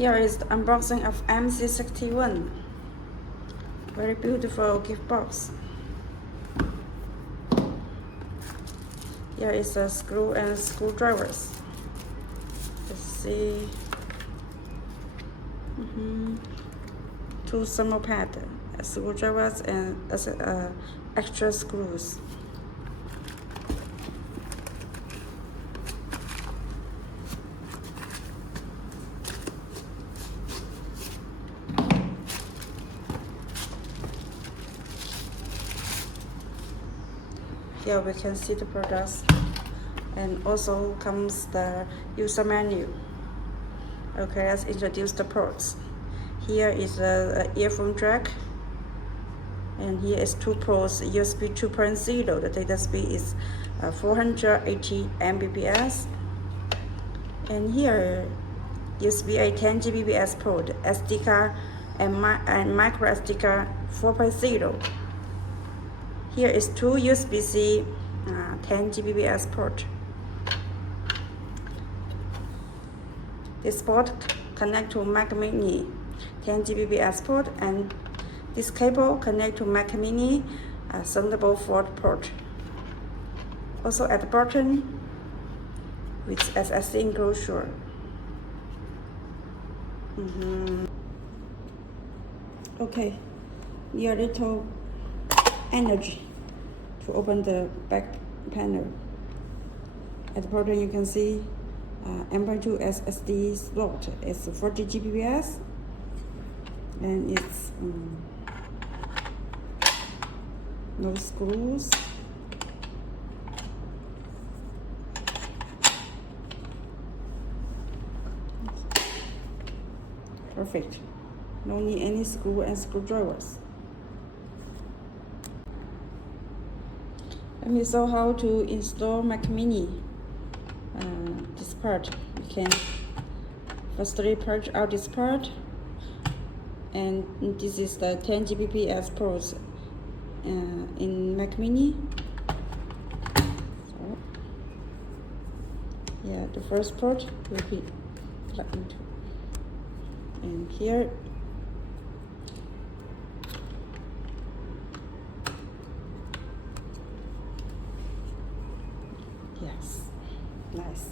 Here is the unboxing of MC61. Very beautiful gift box. Here is a screw and screwdrivers. Let's see. Two thermal pad, screwdrivers, and extra screws. Here we can see the products, and also comes the user menu. Okay, let's introduce the ports. Here is the earphone jack, and here is two ports, USB 2.0. The data speed is 480 Mbps, and here USB-A 10 Gbps port, SD card and micro SD card 4.0. Here is two USB-C 10 Gbps port. This port connect to Mac Mini 10 Gbps port, and this cable connect to Mac Mini Thunderbolt 4 port. Also at the bottom with SSD enclosure. Okay, near little energy to open the back panel. At the bottom you can see M.2 SSD slot. It's 40 Gbps, and it's no screws. Perfect. No need any screw and screwdrivers. Let me show how to install Mac Mini. This part, you can firstly purge out this part, and this is the 10 Gbps ports in Mac Mini. So, yeah, the first port will be plugged into, and here yes, nice.